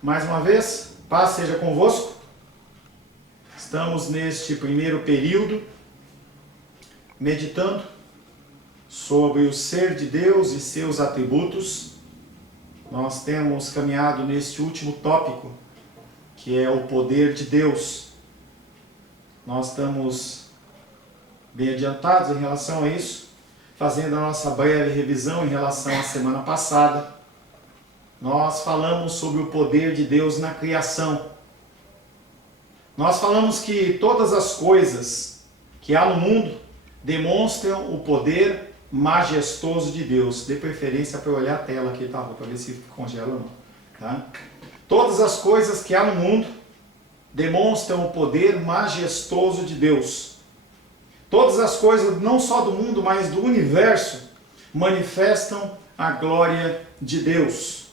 Mais uma vez, paz seja convosco. Estamos neste primeiro período meditando sobre o ser de Deus e seus atributos. Nós temos caminhado neste último tópico, que é o poder de Deus. Nós estamos bem adiantados em relação a isso, fazendo a nossa breve revisão em relação à semana passada. Nós falamos sobre o poder de Deus na criação. Nós falamos que todas as coisas que há no mundo demonstram o poder majestoso de Deus. Dê preferência para eu olhar a tela aqui, tá? Para ver se congela ou não. Tá? Todas as coisas que há no mundo demonstram o poder majestoso de Deus. Todas as coisas, não só do mundo, mas do universo, manifestam a glória de Deus.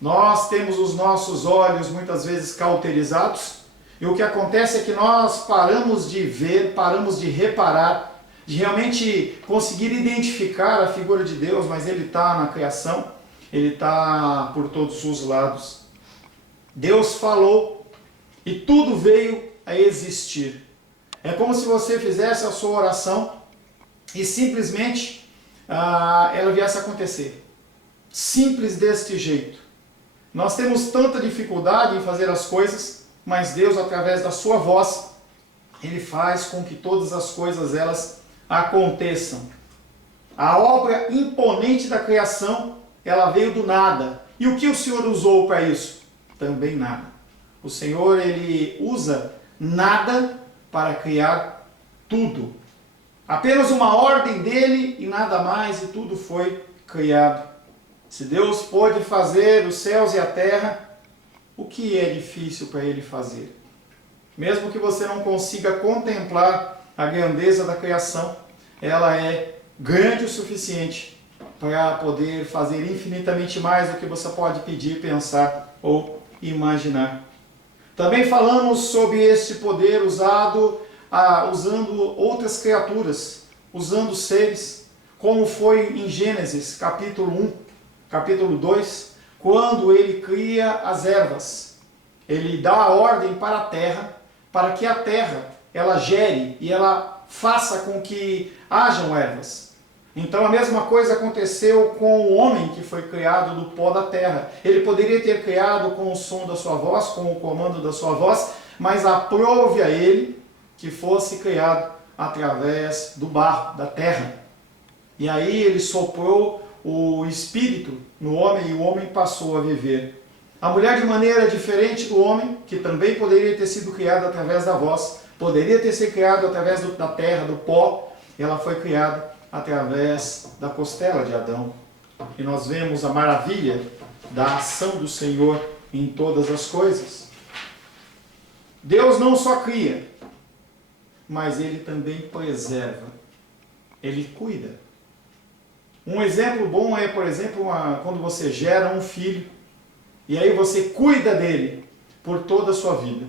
Nós temos os nossos olhos muitas vezes cauterizados, e o que acontece é que nós paramos de ver, paramos de reparar, de realmente conseguir identificar a figura de Deus, mas Ele está na criação, Ele está por todos os lados. Deus falou e tudo veio a existir. É como se você fizesse a sua oração e simplesmente ela viesse a acontecer. Simples deste jeito. Nós temos tanta dificuldade em fazer as coisas, mas Deus, através da sua voz, Ele faz com que todas as coisas elas aconteçam. A obra imponente da criação, ela veio do nada. E o que o Senhor usou para isso? Também nada. O Senhor, Ele usa nada para criar tudo. Apenas uma ordem dele e nada mais, e tudo foi criado. Se Deus pôde fazer os céus e a terra, o que é difícil para Ele fazer? Mesmo que você não consiga contemplar a grandeza da criação, ela é grande o suficiente para poder fazer infinitamente mais do que você pode pedir, pensar ou imaginar. Também falamos sobre este poder usando outras criaturas, usando seres, como foi em Gênesis, capítulo 1, capítulo 2, quando ele cria as ervas. Ele dá a ordem para a terra, para que a terra ela gere e ela faça com que hajam ervas. Então a mesma coisa aconteceu com o homem que foi criado do pó da terra. Ele poderia ter criado com o som da sua voz, com o comando da sua voz, mas aprove a ele que fosse criado através do barro, da terra. E aí ele soprou o espírito no homem e o homem passou a viver. A mulher, de maneira diferente do homem, que também poderia ter sido criada através da voz, poderia ter sido criada através da terra, do pó, ela foi criada através da costela de Adão. E nós vemos a maravilha da ação do Senhor em todas as coisas. Deus não só cria, mas Ele também preserva. Ele cuida. Um exemplo bom é, por exemplo, quando você gera um filho e aí você cuida dele por toda a sua vida.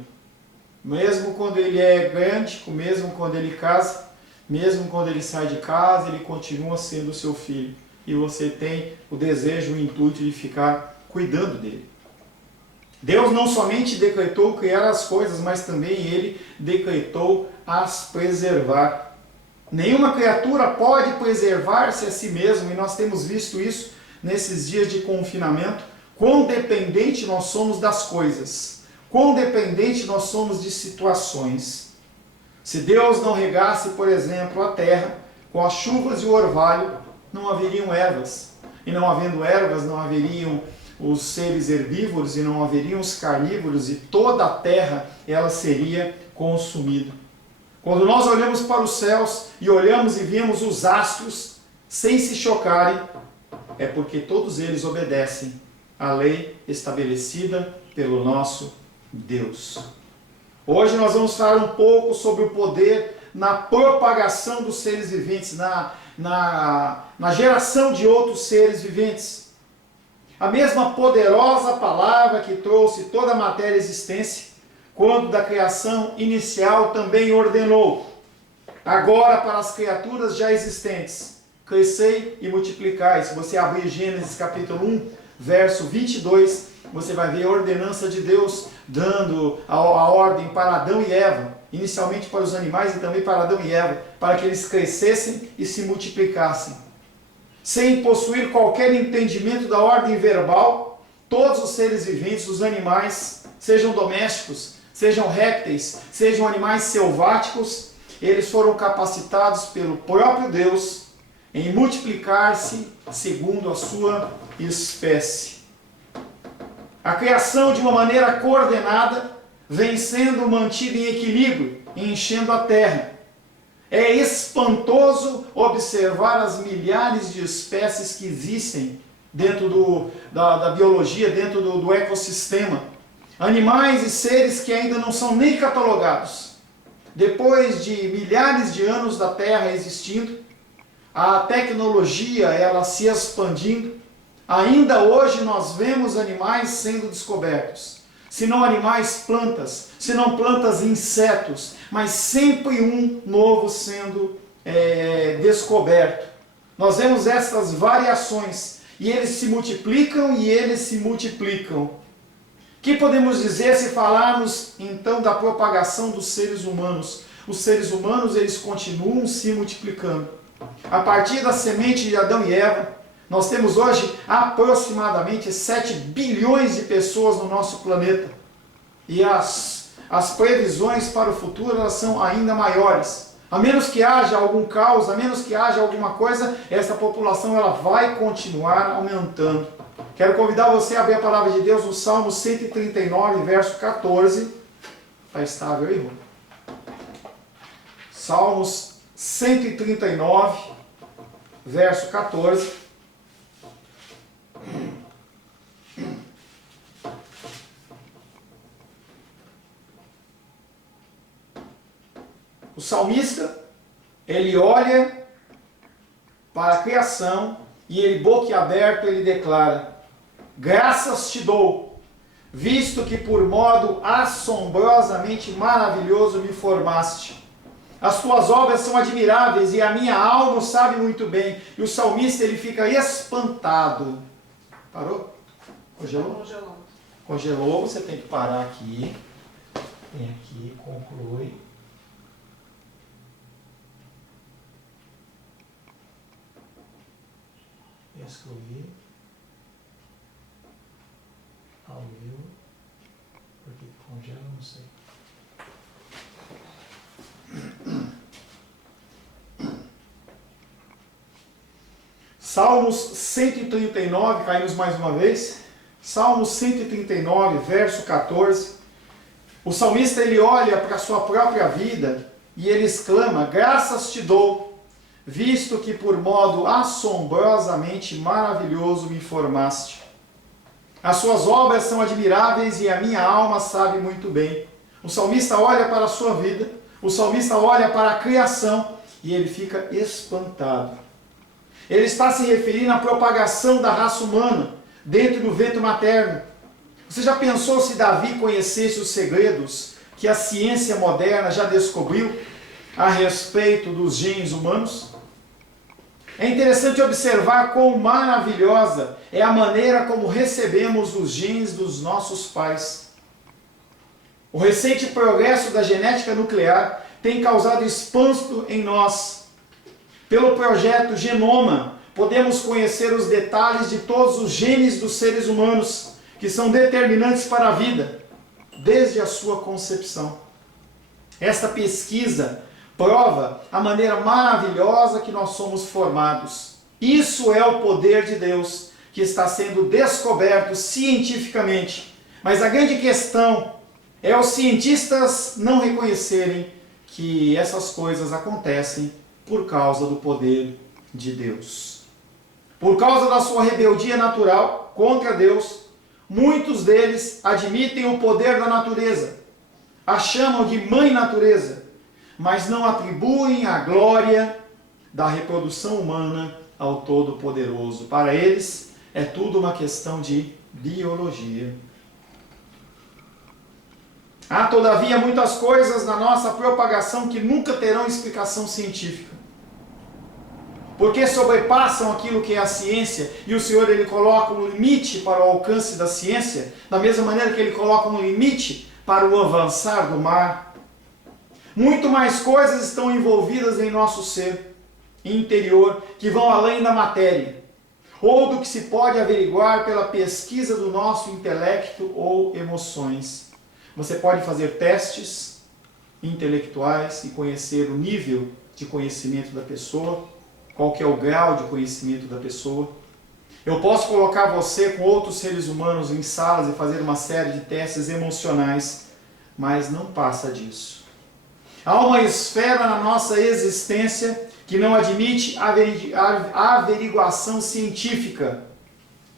Mesmo quando ele é grande, mesmo quando ele casa, mesmo quando ele sai de casa, ele continua sendo seu filho. E você tem o desejo, o intuito de ficar cuidando dele. Deus não somente decretou criar as coisas, mas também Ele decretou as preservar. Nenhuma criatura pode preservar-se a si mesmo, e nós temos visto isso nesses dias de confinamento, quão dependente nós somos das coisas, quão dependente nós somos de situações. Se Deus não regasse, por exemplo, a terra com as chuvas e o orvalho, não haveriam ervas, e não havendo ervas, não haveriam os seres herbívoros, e não haveriam os carnívoros, e toda a terra ela seria consumida. Quando nós olhamos para os céus e olhamos e vemos os astros sem se chocarem, é porque todos eles obedecem à lei estabelecida pelo nosso Deus. Hoje nós vamos falar um pouco sobre o poder na propagação dos seres viventes, na geração de outros seres viventes. A mesma poderosa palavra que trouxe toda a matéria à existência, quando da criação inicial também ordenou, agora para as criaturas já existentes, crescei e multiplicai. Se você abrir Gênesis capítulo 1, verso 22, você vai ver a ordenança de Deus dando a ordem para Adão e Eva, inicialmente para os animais e também para Adão e Eva, para que eles crescessem e se multiplicassem. Sem possuir qualquer entendimento da ordem verbal, todos os seres viventes, os animais, sejam domésticos, sejam répteis, sejam animais selváticos, eles foram capacitados pelo próprio Deus em multiplicar-se segundo a sua espécie. A criação, de uma maneira coordenada, vem sendo mantida em equilíbrio, enchendo a terra. É espantoso observar as milhares de espécies que existem dentro da biologia, dentro do ecossistema. Animais e seres que ainda não são nem catalogados. Depois de milhares de anos da Terra existindo, a tecnologia ela se expandindo, ainda hoje nós vemos animais sendo descobertos. Se não animais, plantas, se não plantas, insetos, mas sempre um novo sendo descoberto. Nós vemos essas variações, e eles se multiplicam e eles se multiplicam. O que podemos dizer se falarmos então da propagação dos seres humanos? Os seres humanos eles continuam se multiplicando. A partir da semente de Adão e Eva, nós temos hoje aproximadamente 7 bilhões de pessoas no nosso planeta. E as previsões para o futuro elas são ainda maiores. A menos que haja algum caos, a menos que haja alguma coisa, essa população ela vai continuar aumentando. Quero convidar você a abrir a palavra de Deus no Salmo 139, verso 14. Está estável aí, irmão? Salmos 139, verso 14. O salmista, ele olha para a criação e ele, boquiaberto, ele declara: graças te dou, visto que por modo assombrosamente maravilhoso me formaste. As tuas obras são admiráveis e a minha alma sabe muito bem. E o salmista ele fica espantado. Parou? Congelou? Congelou. Congelou, você tem que parar aqui. Vem aqui, conclui. Excluir. Ao vivo. Por que congela? Não sei. Salmos 139, caímos mais uma vez. Salmos 139, verso 14. O salmista ele olha para a sua própria vida e ele exclama: graças te dou, visto que por modo assombrosamente maravilhoso me formaste. As suas obras são admiráveis e a minha alma sabe muito bem. O salmista olha para a sua vida, o salmista olha para a criação e ele fica espantado. Ele está se referindo à propagação da raça humana dentro do ventre materno. Você já pensou se Davi conhecesse os segredos que a ciência moderna já descobriu a respeito dos genes humanos? É interessante observar quão maravilhosa é a maneira como recebemos os genes dos nossos pais. O recente progresso da genética nuclear tem causado espanto em nós. Pelo projeto Genoma, podemos conhecer os detalhes de todos os genes dos seres humanos, que são determinantes para a vida, desde a sua concepção. Esta pesquisa prova a maneira maravilhosa que nós somos formados. Isso é o poder de Deus, que está sendo descoberto cientificamente. Mas a grande questão é os cientistas não reconhecerem que essas coisas acontecem por causa do poder de Deus. Por causa da sua rebeldia natural contra Deus, muitos deles admitem o poder da natureza, a chamam de mãe natureza, mas não atribuem a glória da reprodução humana ao Todo-Poderoso. Para eles, é tudo uma questão de biologia. Há, todavia, muitas coisas na nossa propagação que nunca terão explicação científica. porque sobrepassam aquilo que é a ciência, e o Senhor ele coloca um limite para o alcance da ciência, da mesma maneira que ele coloca um limite para o avançar do mar. Muito mais coisas estão envolvidas em nosso ser interior, que vão além da matéria, ou do que se pode averiguar pela pesquisa do nosso intelecto ou emoções. Você pode fazer testes intelectuais e conhecer o nível de conhecimento da pessoa, qual que é o grau de conhecimento da pessoa. Eu posso colocar você com outros seres humanos em salas e fazer uma série de testes emocionais, mas não passa disso. Há uma esfera na nossa existência que não admite averiguação científica,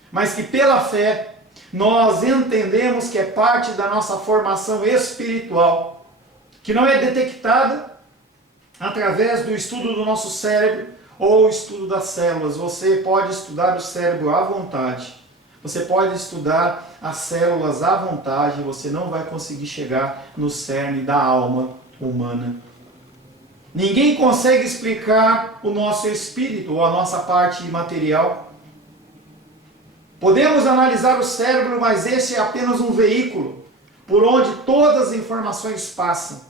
mas que pela fé nós entendemos que é parte da nossa formação espiritual, que não é detectada através do estudo do nosso cérebro ou estudo das células. Você pode estudar o cérebro à vontade, você pode estudar as células à vontade, você não vai conseguir chegar no cerne da alma humana. Ninguém consegue explicar o nosso espírito ou a nossa parte imaterial. Podemos analisar o cérebro, mas esse é apenas um veículo por onde todas as informações passam.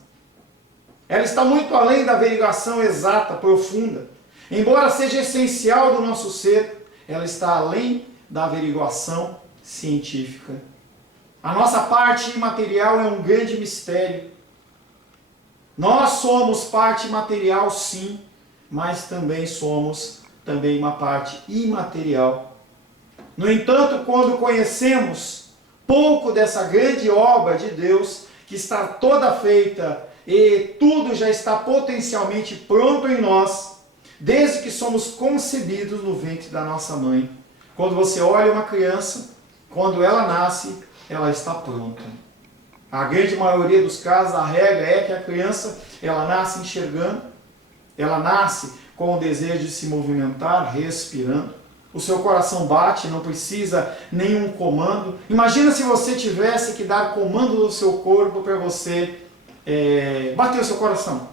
Ela está muito além da averiguação exata, profunda. Embora seja essencial do nosso ser, ela está além da averiguação científica. A nossa parte imaterial é um grande mistério. Nós somos parte material, sim, mas também somos uma parte imaterial. No entanto, quando conhecemos pouco dessa grande obra de Deus, que está toda feita e tudo já está potencialmente pronto em nós, desde que somos concebidos no ventre da nossa mãe. Quando você olha uma criança, quando ela nasce, ela está pronta. A grande maioria dos casos, a regra é que a criança, ela nasce enxergando, ela nasce com o desejo de se movimentar, respirando. O seu coração bate, não precisa nenhum comando. Imagina se você tivesse que dar comando do seu corpo para você bater o seu coração.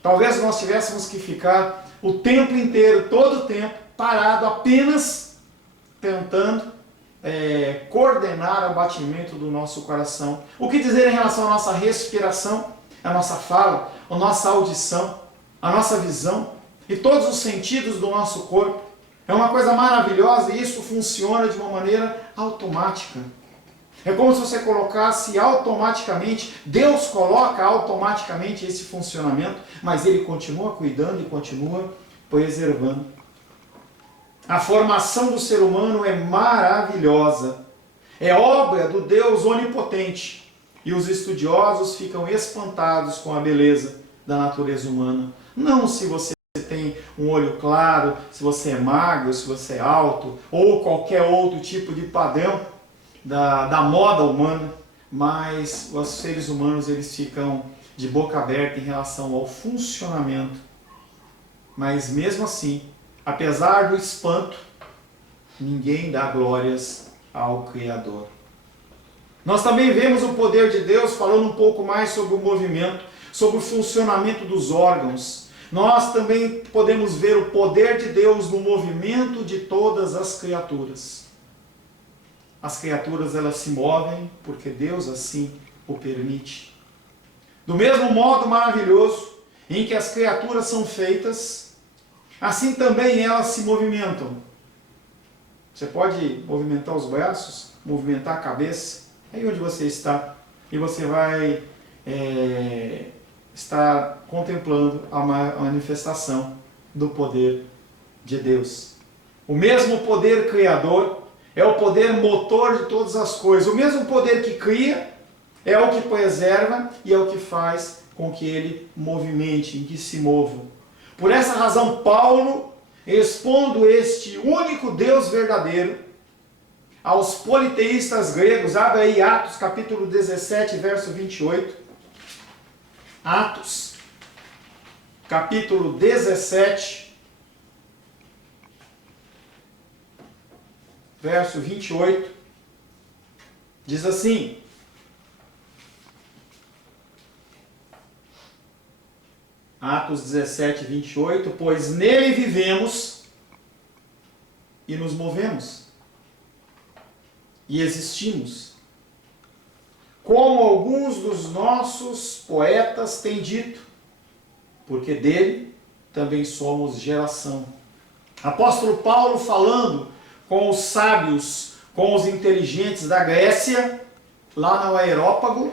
Talvez nós tivéssemos que ficar o tempo inteiro, todo o tempo, parado, apenas tentando coordenar o batimento do nosso coração. O que dizer em relação à nossa respiração, a nossa fala, a nossa audição, a nossa visão e todos os sentidos do nosso corpo? É uma coisa maravilhosa e isso funciona de uma maneira automática. É como se você colocasse automaticamente, Deus coloca automaticamente esse funcionamento, mas Ele continua cuidando e continua preservando. A formação do ser humano é maravilhosa. É obra do Deus onipotente. E os estudiosos ficam espantados com a beleza da natureza humana. Não se você tem um olho claro, se você é magro, se você é alto, ou qualquer outro tipo de padrão da moda humana, mas os seres humanos eles ficam de boca aberta em relação ao funcionamento. Mas mesmo assim, apesar do espanto, ninguém dá glórias ao Criador. Nós também vemos o poder de Deus falando um pouco mais sobre o movimento, sobre o funcionamento dos órgãos. Nós também podemos ver o poder de Deus no movimento de todas as criaturas. As criaturas elas se movem porque Deus assim o permite. Do mesmo modo maravilhoso em que as criaturas são feitas, assim também elas se movimentam. Você pode movimentar os braços, movimentar a cabeça, aí onde você está, e você vai estar contemplando a manifestação do poder de Deus. O mesmo poder criador é o poder motor de todas as coisas. O mesmo poder que cria é o que preserva e é o que faz com que ele movimente, que se mova. Por essa razão, Paulo, expondo este único Deus verdadeiro aos politeístas gregos, abre aí Atos capítulo 17, verso 28. Atos, capítulo 17, verso 28, diz assim: Atos 17, 28, pois nele vivemos e nos movemos e existimos. Como alguns dos nossos poetas têm dito, porque dele também somos geração. Apóstolo Paulo falando com os sábios, com os inteligentes da Grécia, lá no Areópago.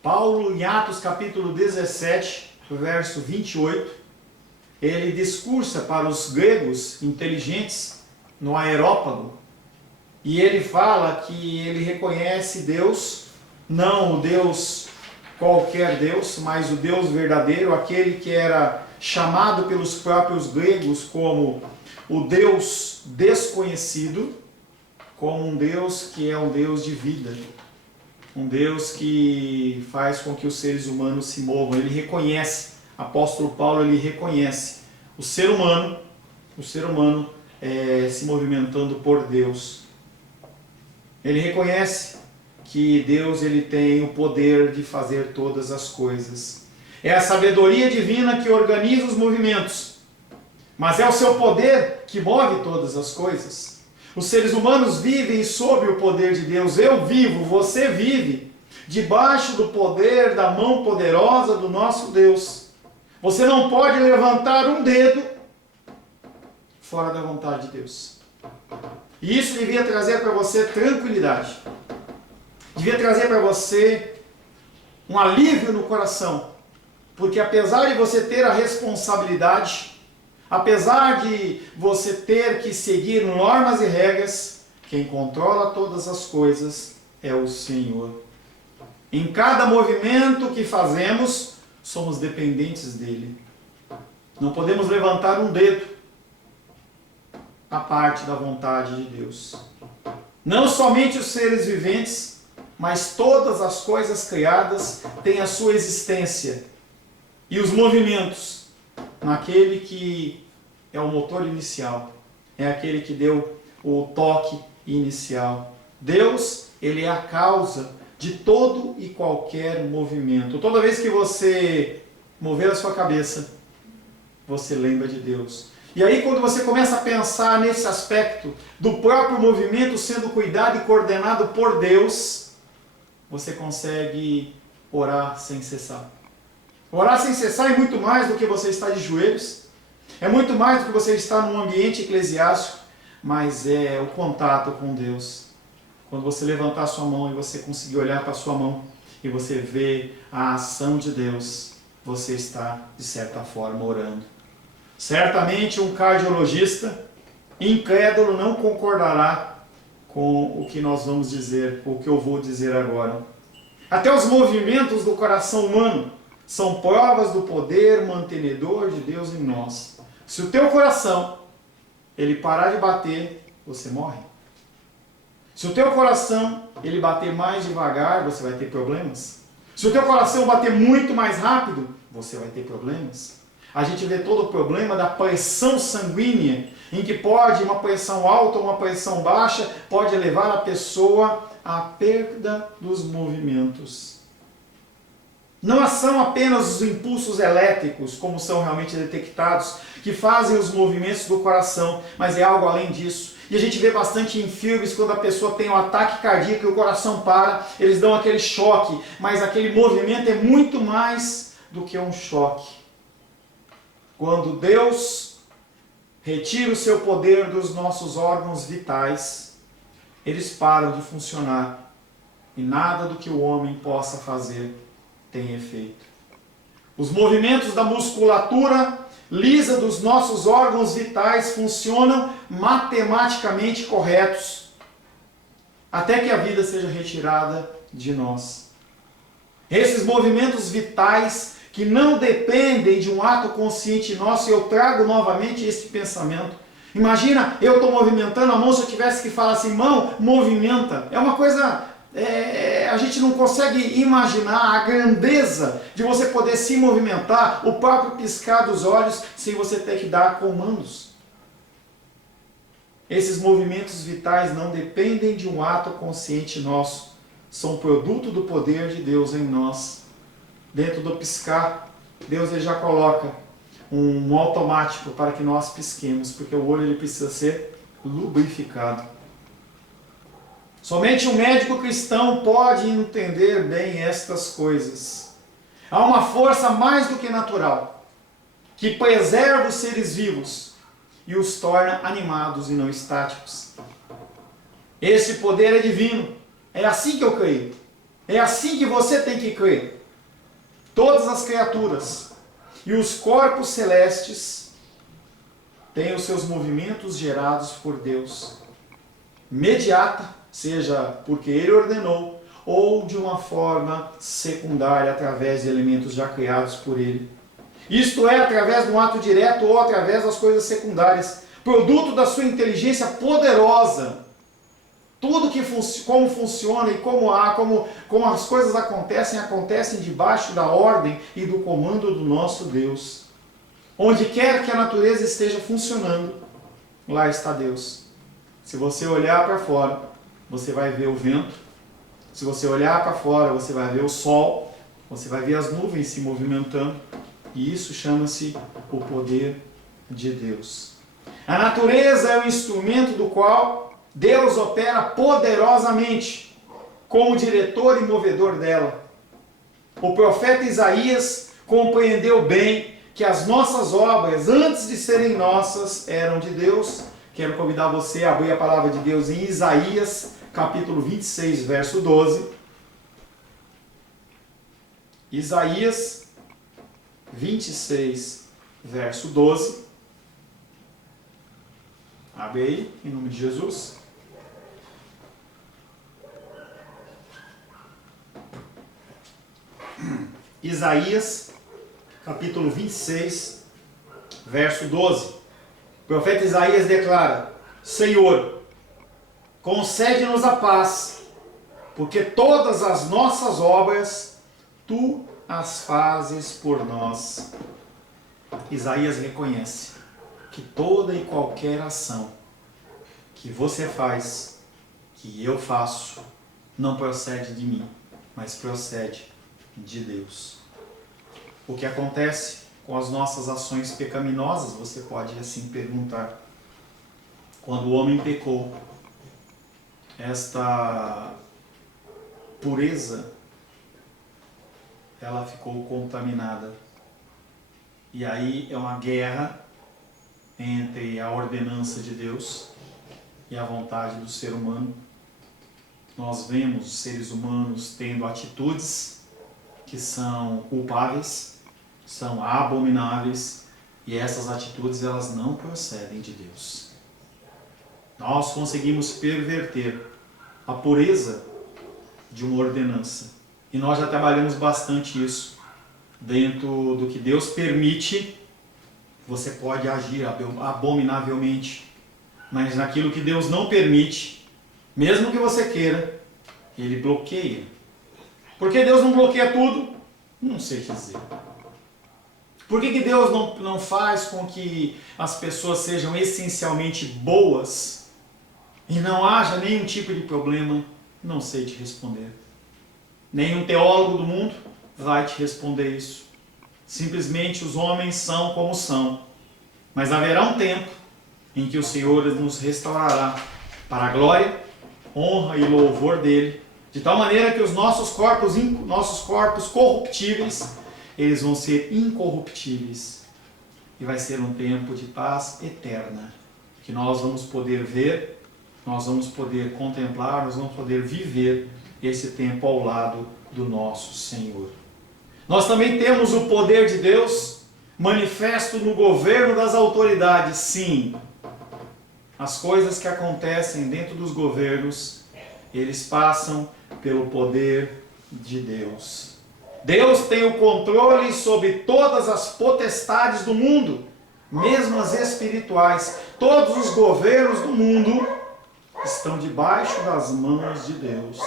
Paulo, em Atos capítulo 17, verso 28, ele discursa para os gregos inteligentes no Areópago, e ele fala que ele reconhece Deus, não o Deus qualquer Deus, mas o Deus verdadeiro, aquele que era chamado pelos próprios gregos como o Deus desconhecido, como um Deus que é um Deus de vida. Um Deus que faz com que os seres humanos se movam. Ele reconhece, apóstolo Paulo, ele reconhece o ser humano se movimentando por Deus. Ele reconhece que Deus ele tem o poder de fazer todas as coisas. É a sabedoria divina que organiza os movimentos, mas é o seu poder que move todas as coisas. Os seres humanos vivem sob o poder de Deus. Eu vivo, você vive, debaixo do poder da mão poderosa do nosso Deus. Você não pode levantar um dedo fora da vontade de Deus. E isso devia trazer para você tranquilidade. Devia trazer para você um alívio no coração. Porque apesar de você ter a responsabilidade, apesar de você ter que seguir normas e regras, quem controla todas as coisas é o Senhor. Em cada movimento que fazemos, somos dependentes dele. Não podemos levantar um dedo à parte da vontade de Deus. Não somente os seres viventes, mas todas as coisas criadas têm a sua existência e os movimentos naquele que é o motor inicial, é aquele que deu o toque inicial. Deus, ele é a causa de todo e qualquer movimento. Toda vez que você mover a sua cabeça, você lembra de Deus. E aí quando você começa a pensar nesse aspecto do próprio movimento sendo cuidado e coordenado por Deus, você consegue orar sem cessar. Orar sem cessar é muito mais do que você estar de joelhos, é muito mais do que você estar num ambiente eclesiástico, mas é o contato com Deus. Quando você levantar a sua mão e você conseguir olhar para a sua mão e você vê a ação de Deus, você está, de certa forma, orando. Certamente um cardiologista incrédulo não concordará com o que nós vamos dizer, o que eu vou dizer agora. Até os movimentos do coração humano são provas do poder mantenedor de Deus em nós. Se o teu coração ele parar de bater, você morre. Se o teu coração ele bater mais devagar, você vai ter problemas. Se o teu coração bater muito mais rápido, você vai ter problemas. A gente vê todo o problema da pressão sanguínea, em que pode uma pressão alta ou uma pressão baixa pode levar a pessoa à perda dos movimentos. Não são apenas os impulsos elétricos, como são realmente detectados, que fazem os movimentos do coração, mas é algo além disso. E a gente vê bastante em filmes, quando a pessoa tem um ataque cardíaco e o coração para, eles dão aquele choque, mas aquele movimento é muito mais do que um choque. Quando Deus retira o seu poder dos nossos órgãos vitais, eles param de funcionar e nada do que o homem possa fazer tem efeito. Os movimentos da musculatura lisa dos nossos órgãos vitais funcionam matematicamente corretos, até que a vida seja retirada de nós. Esses movimentos vitais que não dependem de um ato consciente nosso, eu trago novamente esse pensamento. Imagina, eu estou movimentando a mão, se eu tivesse que falar assim, mão, movimenta. É uma coisa a gente não consegue imaginar a grandeza de você poder se movimentar, o próprio piscar dos olhos, sem você ter que dar comandos. Esses movimentos vitais não dependem de um ato consciente nosso, são produto do poder de Deus em nós. Dentro do piscar, Deus ele já coloca um automático para que nós pisquemos, porque o olho ele precisa ser lubrificado. Somente um médico cristão pode entender bem estas coisas. Há uma força mais do que natural, que preserva os seres vivos e os torna animados e não estáticos. Esse poder é divino. É assim que eu creio. É assim que você tem que crer. Todas as criaturas e os corpos celestes têm os seus movimentos gerados por Deus. Imediata, seja porque Ele ordenou, ou de uma forma secundária, através de elementos já criados por Ele. Isto é, através de um ato direto ou através das coisas secundárias, produto da sua inteligência poderosa. Tudo como funciona e como as coisas acontecem debaixo da ordem e do comando do nosso Deus. Onde quer que a natureza esteja funcionando, lá está Deus. Se você olhar para fora, você vai ver o vento. Se você olhar para fora, você vai ver o sol. Você vai ver as nuvens se movimentando. E isso chama-se o poder de Deus. A natureza é o instrumento do qual Deus opera poderosamente, como diretor e movedor dela. O profeta Isaías compreendeu bem que as nossas obras, antes de serem nossas, eram de Deus. Quero convidar você a abrir a palavra de Deus em Isaías, capítulo 26, verso 12. Isaías 26, verso 12. Abre aí, em nome de Jesus. Isaías, capítulo 26, verso 12. O profeta Isaías declara: Senhor, concede-nos a paz, porque todas as nossas obras, Tu as fazes por nós. Isaías reconhece que toda e qualquer ação que você faz, que eu faço, não procede de mim, mas procede de Deus. O que acontece com as nossas ações pecaminosas, você pode assim perguntar. Quando o homem pecou, esta pureza, ela ficou contaminada. E aí é uma guerra entre a ordenança de Deus e a vontade do ser humano. Nós vemos os seres humanos tendo atitudes que são culpáveis, são abomináveis, e essas atitudes elas não procedem de Deus. Nós conseguimos perverter a pureza de uma ordenança, e nós já trabalhamos bastante isso. Dentro do que Deus permite, você pode agir abominavelmente, mas naquilo que Deus não permite, mesmo que você queira, Ele bloqueia. Por que Deus não bloqueia tudo? Não sei te dizer. Por que Deus não faz com que as pessoas sejam essencialmente boas e não haja nenhum tipo de problema? Não sei te responder. Nenhum teólogo do mundo vai te responder isso. Simplesmente os homens são como são. Mas haverá um tempo em que o Senhor nos restaurará para a glória, honra e louvor dele, de tal maneira que os nossos corpos corruptíveis, eles vão ser incorruptíveis. E vai ser um tempo de paz eterna, que nós vamos poder ver, nós vamos poder contemplar, nós vamos poder viver esse tempo ao lado do nosso Senhor. Nós também temos o poder de Deus manifesto no governo das autoridades. Sim, as coisas que acontecem dentro dos governos, eles passam pelo poder de Deus. Deus tem o controle sobre todas as potestades do mundo, mesmo as espirituais. Todos os governos do mundo estão debaixo das mãos de Deus.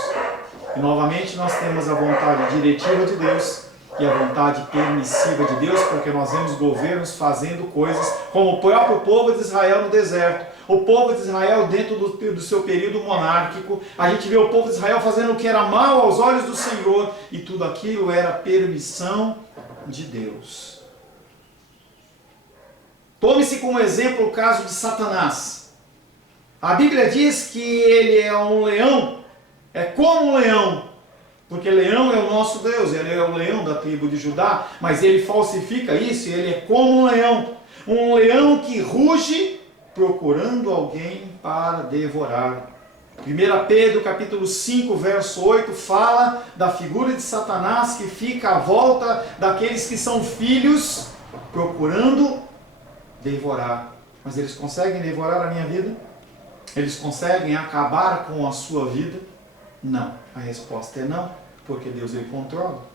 E novamente nós temos a vontade diretiva de Deus e a vontade permissiva de Deus, porque nós vemos governos fazendo coisas como o próprio povo de Israel no deserto, o povo de Israel dentro do seu período monárquico. A gente vê o povo de Israel fazendo o que era mal aos olhos do Senhor, e tudo aquilo era permissão de Deus. Tome-se como exemplo o caso de Satanás. A Bíblia diz que ele é um leão, é como um leão, porque leão é o nosso Deus, ele é o leão da tribo de Judá, mas ele falsifica isso, ele é como um leão que ruge procurando alguém para devorar. 1 Pedro capítulo 5, verso 8, fala da figura de Satanás que fica à volta daqueles que são filhos, procurando devorar. Mas eles conseguem devorar a minha vida? Eles conseguem acabar com a sua vida? Não. A resposta é não, porque Deus ele controla.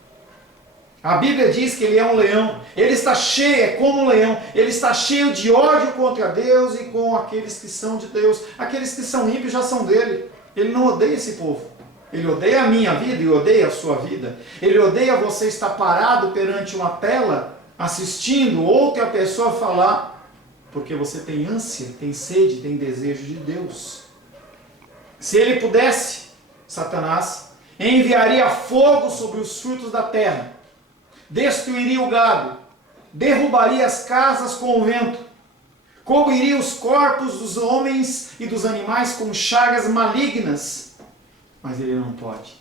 A Bíblia diz que ele é um leão, ele está cheio, é como um leão, ele está cheio de ódio contra Deus e com aqueles que são de Deus. Aqueles que são ímpios já são dele. Ele não odeia esse povo. Ele odeia a minha vida e odeia a sua vida. Ele odeia você estar parado perante uma tela, assistindo outra pessoa falar, porque você tem ânsia, tem sede, tem desejo de Deus. Se ele pudesse, Satanás enviaria fogo sobre os frutos da terra, destruiria o gado, derrubaria as casas com o vento, cobriria os corpos dos homens e dos animais com chagas malignas, mas ele não pode.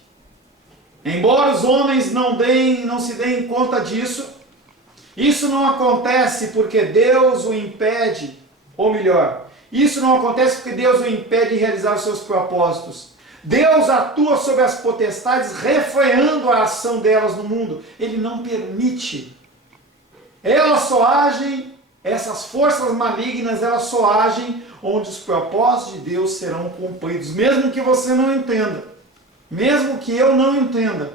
Embora os homens não se deem conta disso, isso não acontece porque Deus o impede, ou melhor, isso não acontece porque Deus o impede de realizar os seus propósitos. Deus atua sobre as potestades, refreando a ação delas no mundo. Ele não permite. Elas só agem, essas forças malignas, elas só agem onde os propósitos de Deus serão cumpridos, mesmo que você não entenda, mesmo que eu não entenda.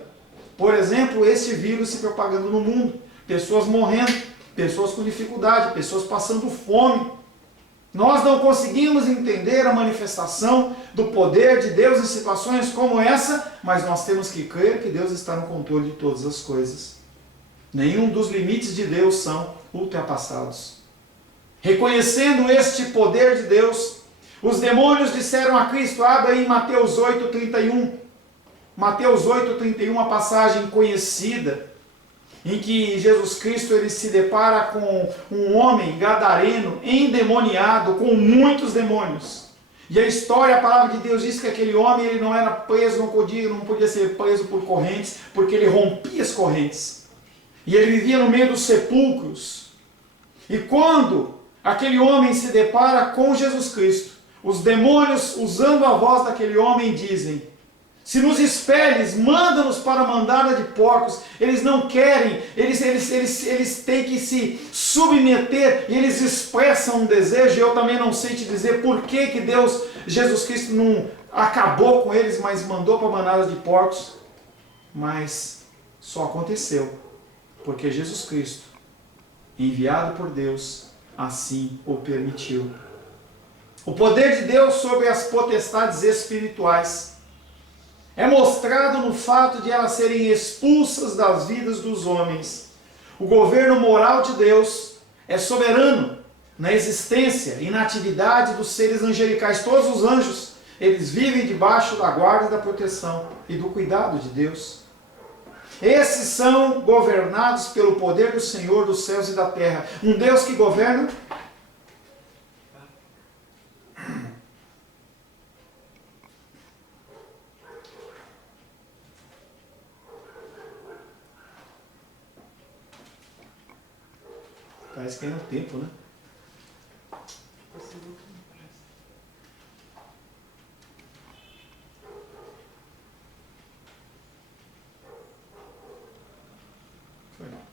Por exemplo, esse vírus se propagando no mundo, pessoas morrendo, pessoas com dificuldade, pessoas passando fome. Nós não conseguimos entender a manifestação do poder de Deus em situações como essa, mas nós temos que crer que Deus está no controle de todas as coisas. Nenhum dos limites de Deus são ultrapassados. Reconhecendo este poder de Deus, os demônios disseram a Cristo, abra aí em Mateus 8:31. Mateus 8:31, uma passagem conhecida, em que Jesus Cristo ele se depara com um homem gadareno, endemoniado, com muitos demônios. E a história, a palavra de Deus diz que aquele homem ele não era preso, não podia ser preso por correntes, porque ele rompia as correntes. E ele vivia no meio dos sepulcros. E quando aquele homem se depara com Jesus Cristo, os demônios, usando a voz daquele homem, dizem: se nos expeles, manda-nos para a mandada de porcos. Eles não querem, eles têm que se submeter, e eles expressam um desejo. Eu também não sei te dizer por que Deus, Jesus Cristo, não acabou com eles, mas mandou para a mandada de porcos. Mas só aconteceu porque Jesus Cristo, enviado por Deus, assim o permitiu. O poder de Deus sobre as potestades espirituais é mostrado no fato de elas serem expulsas das vidas dos homens. O governo moral de Deus é soberano na existência e na atividade dos seres angelicais. Todos os anjos, eles vivem debaixo da guarda e da proteção e do cuidado de Deus. Esses são governados pelo poder do Senhor dos céus e da terra. Um Deus que governa. Parece que é no tempo, né? Foi não.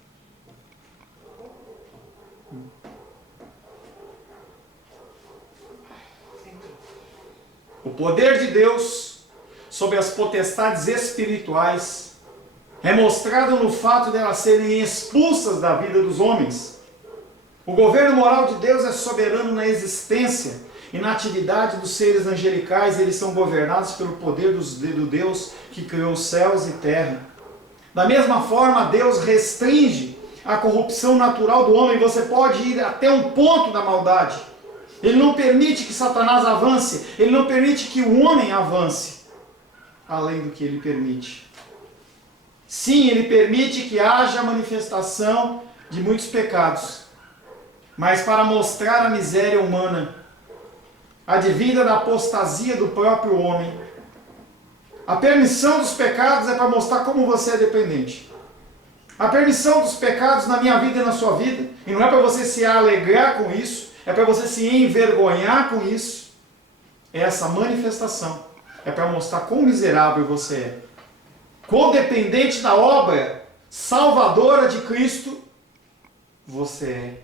O poder de Deus sobre as potestades espirituais é mostrado no fato de elas serem expulsas da vida dos homens. O governo moral de Deus é soberano na existência E na atividade dos seres angelicais, eles são governados pelo poder do Deus que criou céus e terra. Da mesma forma, Deus restringe a corrupção natural do homem. Você pode ir até um ponto da maldade. Ele não permite que Satanás avance. Ele não permite que o homem avance além do que ele permite. Sim, ele permite que haja manifestação de muitos pecados. Mas para mostrar a miséria humana, advinda da apostasia do próprio homem, a permissão dos pecados é para mostrar como você é dependente. A permissão dos pecados na minha vida e na sua vida, e não é para você se alegrar com isso, é para você se envergonhar com isso. Essa manifestação é para mostrar quão miserável você é. Quão dependente da obra salvadora de Cristo você é.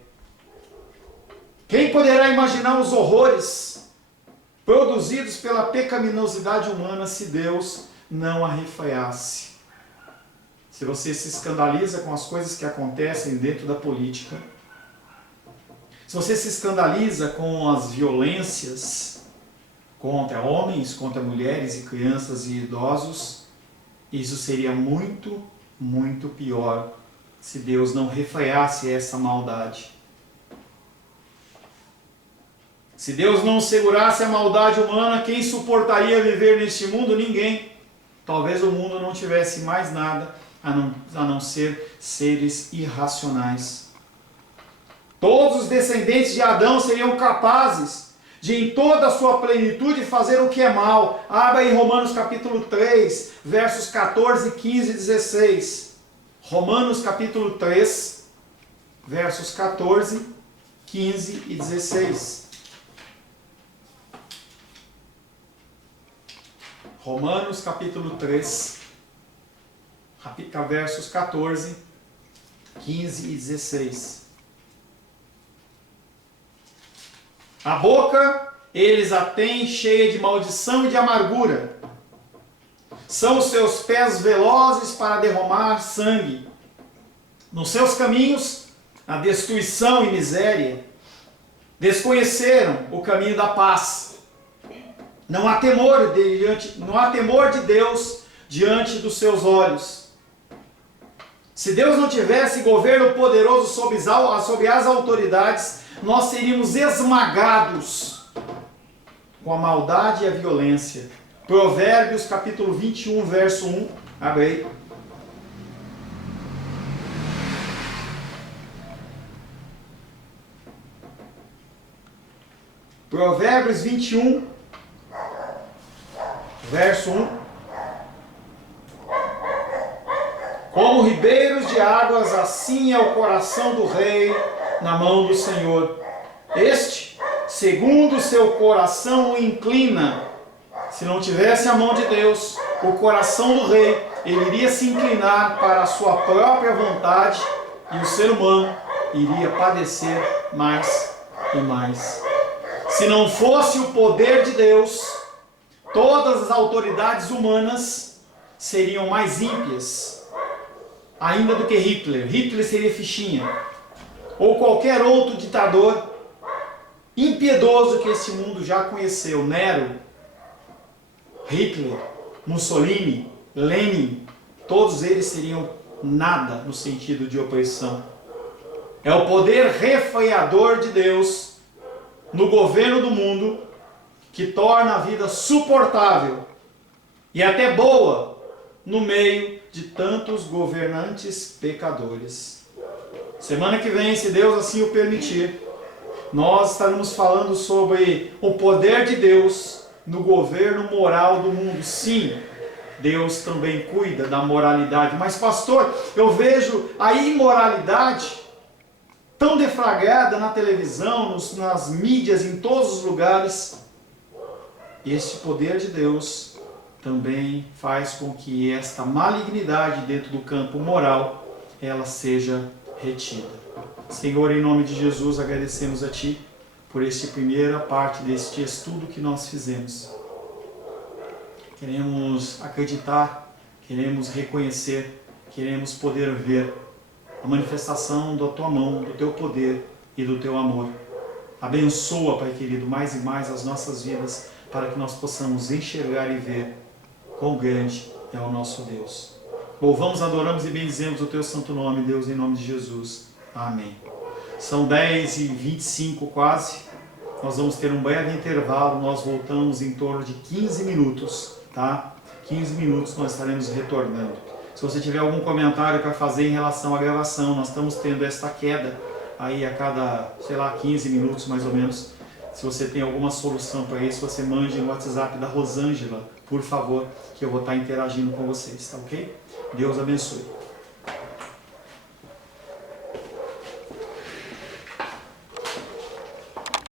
Quem poderá imaginar os horrores produzidos pela pecaminosidade humana se Deus não arrefaiasse? Se você se escandaliza com as coisas que acontecem dentro da política, se você se escandaliza com as violências contra homens, contra mulheres e crianças e idosos, isso seria muito, muito pior se Deus não refreasse essa maldade. Se Deus não segurasse a maldade humana, quem suportaria viver neste mundo? Ninguém. Talvez o mundo não tivesse mais nada a não ser seres irracionais. Todos os descendentes de Adão seriam capazes de, em toda a sua plenitude, fazer o que é mal. Abra aí Romanos capítulo 3, versos 14, 15 e 16. Romanos capítulo 3, versos 14, 15 e 16. Romanos capítulo 3, versos 14, 15 e 16. A boca eles a têm cheia de maldição e de amargura. São os seus pés velozes para derramar sangue. Nos seus caminhos, a destruição e miséria. Desconheceram o caminho da paz. Não há temor de Deus diante dos seus olhos. Se Deus não tivesse governo poderoso sobre as autoridades, nós seríamos esmagados com a maldade e a violência. Provérbios capítulo 21, verso 1. Abre aí. Provérbios 21, verso 1. Como ribeiros de águas, assim é o coração do rei na mão do Senhor. Este, segundo o seu coração, o inclina. Se não tivesse a mão de Deus, o coração do rei, ele iria se inclinar para a sua própria vontade e o ser humano iria padecer mais e mais. Se não fosse o poder de Deus, todas as autoridades humanas seriam mais ímpias ainda do que Hitler. Hitler seria fichinha. Ou qualquer outro ditador impiedoso que este mundo já conheceu. Nero, Hitler, Mussolini, Lenin, todos eles seriam nada no sentido de opressão. É o poder refreador de Deus no governo do mundo que torna a vida suportável e até boa no meio de tantos governantes pecadores. Semana que vem, se Deus assim o permitir, nós estaremos falando sobre o poder de Deus no governo moral do mundo. Sim, Deus também cuida da moralidade. Mas pastor, eu vejo a imoralidade tão deflagrada na televisão, nas mídias, em todos os lugares. Este poder de Deus também faz com que esta malignidade dentro do campo moral, ela seja retida. Senhor, em nome de Jesus, agradecemos a Ti por esta primeira parte deste estudo que nós fizemos. Queremos acreditar, queremos reconhecer, queremos poder ver a manifestação da Tua mão, do Teu poder e do Teu amor Abençoa, Pai querido, mais e mais as nossas vidas, para que nós possamos enxergar e ver quão grande é o nosso Deus. Louvamos, adoramos e bendizemos o Teu santo nome, Deus, em nome de Jesus. Amém. São 10h25 quase. Nós vamos ter um breve intervalo, nós voltamos em torno de 15 minutos, tá? 15 minutos nós estaremos retornando. Se você tiver algum comentário para fazer em relação à gravação, nós estamos tendo esta queda aí a cada, 15 minutos mais ou menos. Se você tem alguma solução para isso, você mande no WhatsApp da Rosângela, por favor, que eu vou estar interagindo com vocês, tá ok? Deus abençoe.